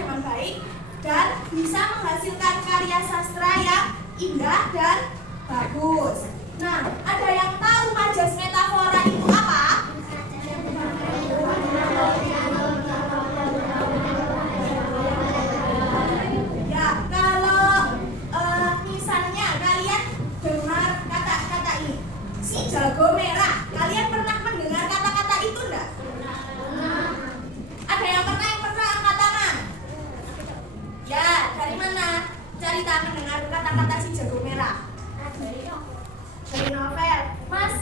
dengan baik dan bisa menghasilkan karya sastra yang indah dan bagus. Nah, ada yang tahu majas metafora itu apa? Ya, kalau misalnya kalian dengar kata-kata ini, si jago merah, kalian pernah mendengar kata-kata itu enggak? Ada yang pernah angkat tangan? Ya, dari mana? Cerita mendengar kata-kata si jago merah. Dari novel, Mas.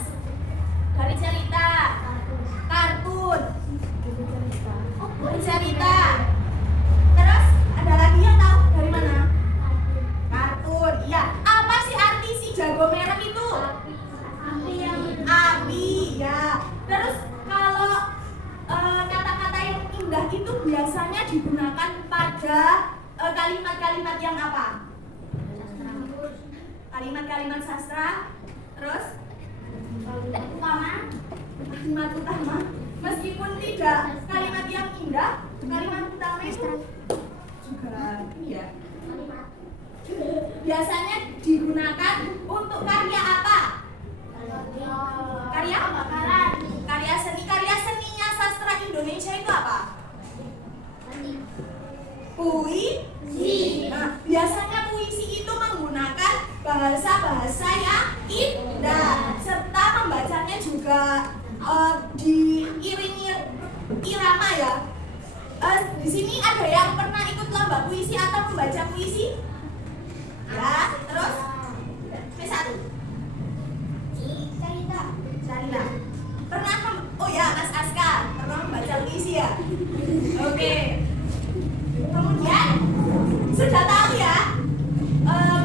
Dari cerita, kartun, dari cerita. Terus ada lagi yang tahu dari mana? Kartun. Iya. Apa sih arti si jago merah itu? Api. Ya. Terus kalau kata-kata yang indah itu biasanya digunakan pada kalimat-kalimat yang apa? Kalimat-kalimat sastra. Terus kalimat utama. Meskipun tidak kalimat yang indah, kalimat utama itu juga ini ya. Biasanya digunakan untuk karya apa? Karya apa? Karya seni. Karya seninya sastra Indonesia itu apa? Puisi. Nah, biasanya puisi itu menggunakan bahasa-bahasa yang indah serta membacanya juga diiringi irama ya. Di sini ada yang pernah ikut lomba puisi atau membaca puisi? Ya, terus P1. Cerita. Pernah oh ya, Mas Aska pernah membaca puisi ya? Oke. Kemudian sudah tahu ya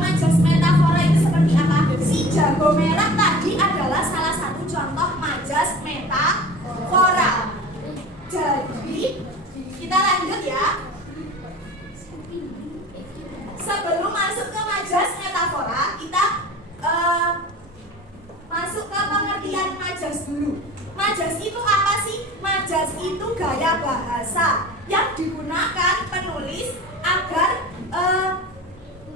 majas metafora itu seperti apa? Si jago merah tadi adalah salah satu contoh majas metafora. Jadi kita lanjut ya. Sebelum masuk ke majas metafora, kita masuk ke pengertian majas dulu. Majas itu apa sih? Majas itu gaya bahasa yang digunakan penulis agar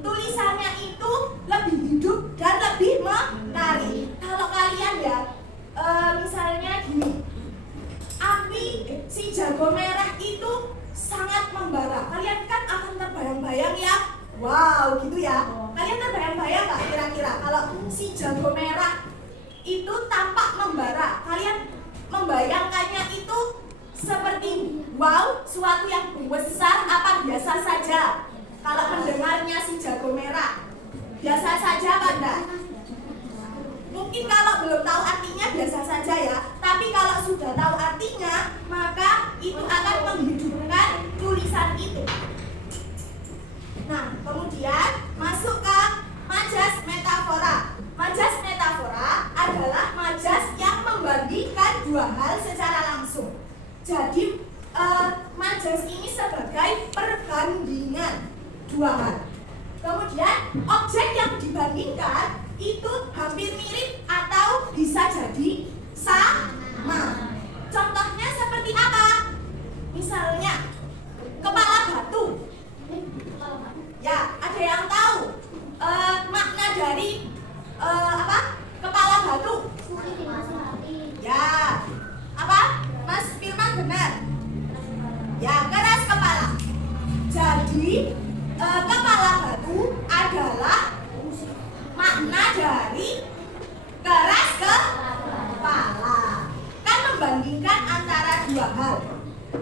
tulisannya itu lebih hidup dan lebih menarik. Kalau kalian ya, misalnya gini, api si jago merah itu sangat membara. Kalian kan akan terbayang-bayang ya, wow gitu ya. Kalian terbayang-bayang nggak kira-kira kalau si jago merah itu tampak membara? Kalian membayangkannya itu seperti wow, suatu yang besar apa biasa saja? Kalau mendengarnya si jago merah, biasa saja apa enggak? Mungkin kalau belum tahu artinya biasa saja ya. Tapi kalau sudah tahu artinya, maka itu akan menghidupkan tulisan itu. Nah, kemudian masuk ke majas metafora. Majas metafora adalah majas yang membandingkan dua hal secara langsung. Jadi majas ini sebagai perbandingan dua hal. Kemudian objek yang dibandingkan itu hampir mirip atau bisa jadi sama. Contohnya seperti apa? Misalnya kepala batu. Ya, ada yang tahu makna dari apa? Kepala batu. Ya, apa? Mas Firman benar. Ya, keras kepala. Jadi kepala batu adalah makna dari keras kepala. Kan membandingkan antara dua hal,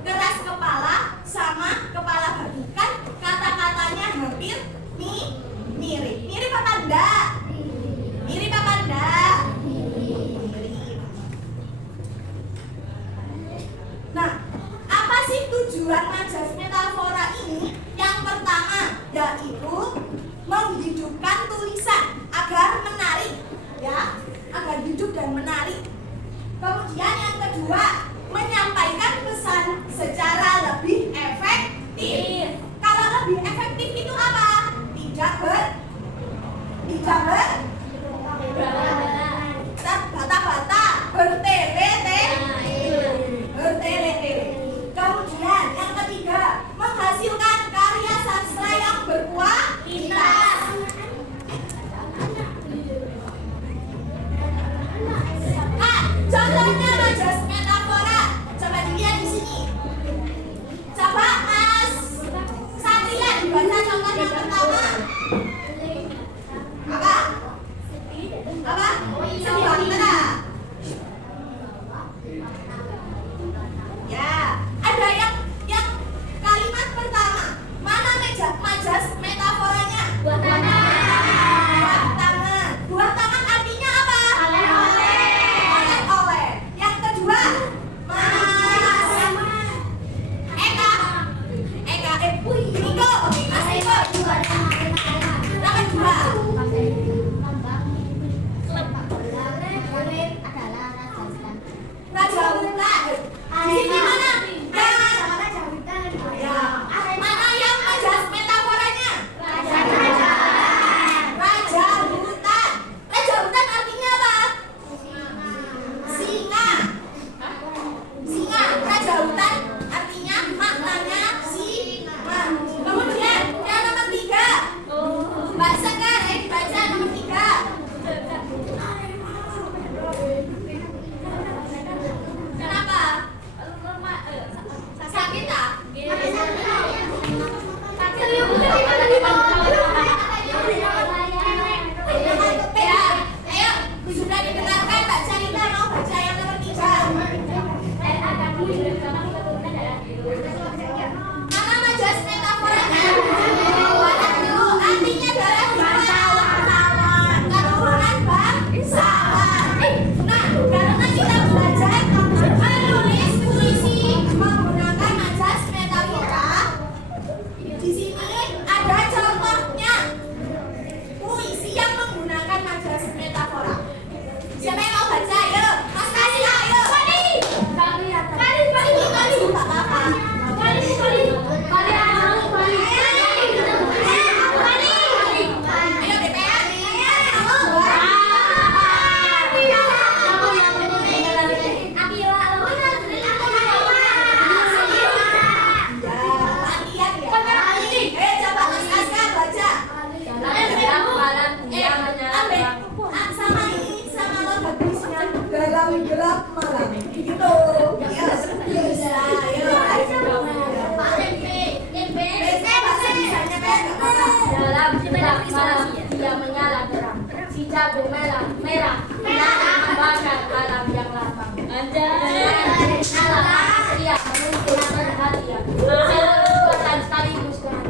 keras kepala sama kepala batu. Kan kata-katanya hampir mirip. Mirip apa enggak? Mirip apa enggak? Mirip. Nah, apa sih tujuan majas metafora ini? Yang pertama yaitu menghidupkan tulisan agar menarik, ya, agar hidup dan menarik. Kemudian yang kedua, menyampaikan pesan secara lebih efektif. Kalau lebih efektif itu apa? Tidak terbata-bata, bertele-tele. Kemudian yang ketiga, menghasilkan jago merah, merah, membakar alam yang lapang. Anjay, salah, iya, menuntut perhatian. Kekuatan sekaligus kehancuran.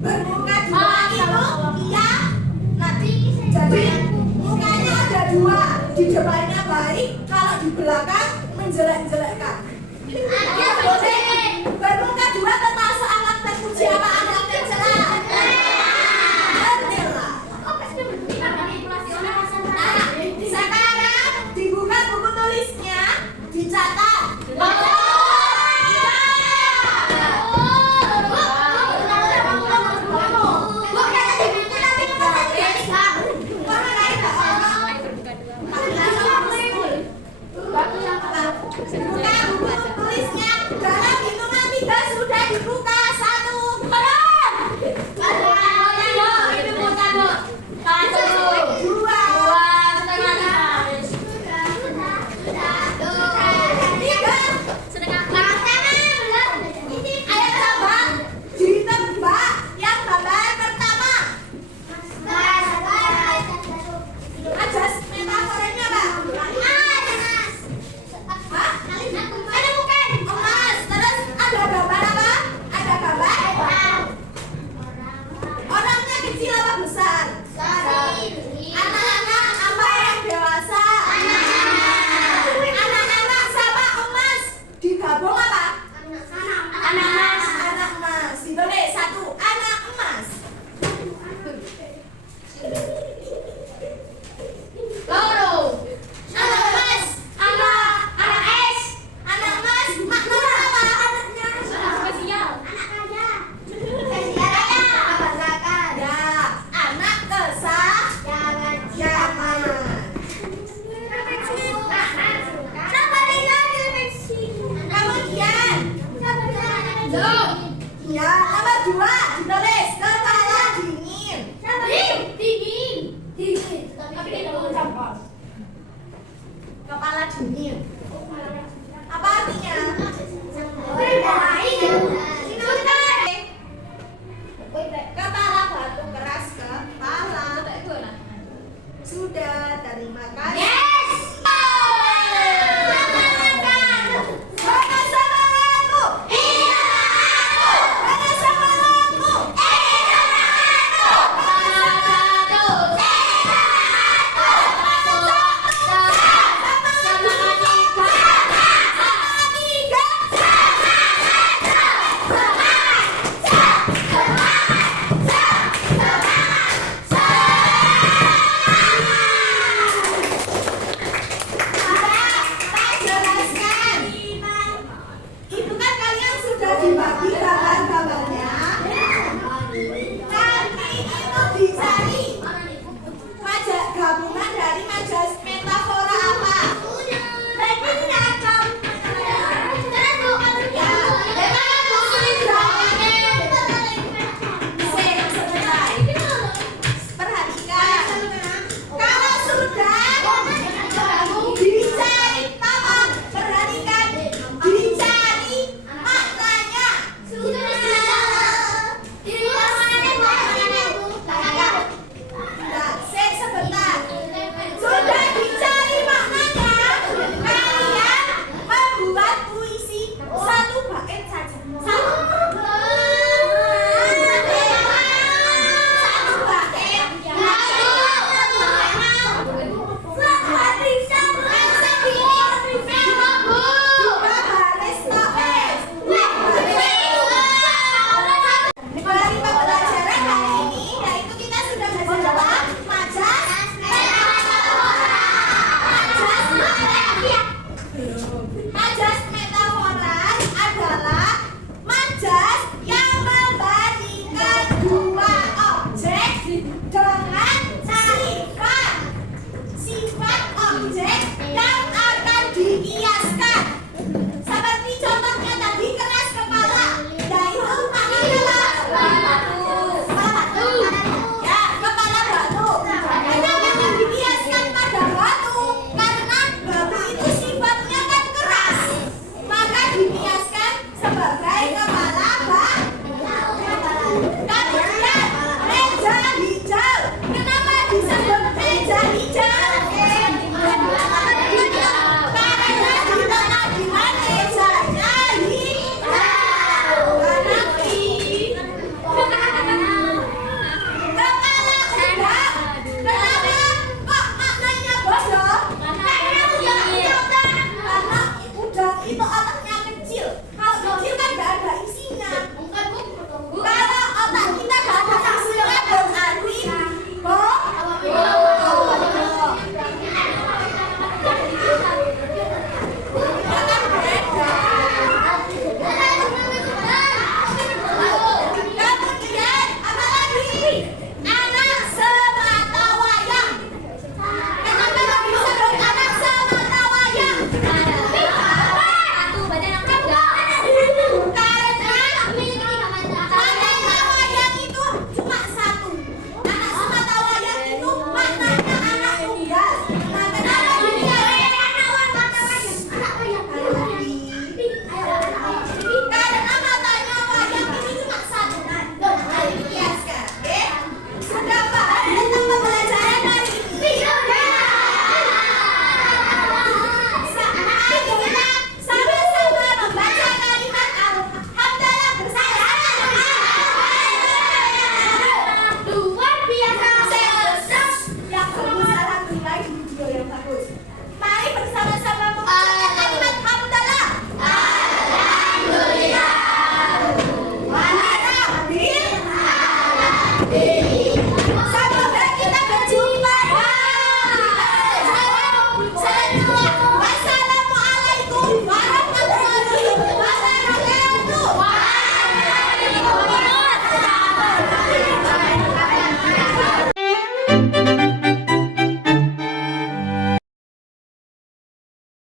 Bermuka dua itu iya nanti jadi mukanya ada dua, di depannya baik, kalau di belakang menjelek-jelekkan. Bermuka dua termasuk anak terpuji apa anak tercela? Tercela. Nah, sekarang dibuka buku tulisnya, dicatat. Kepala dingin. Apa artinya? Kepala batu keras kepala. Sudah, terima kasih.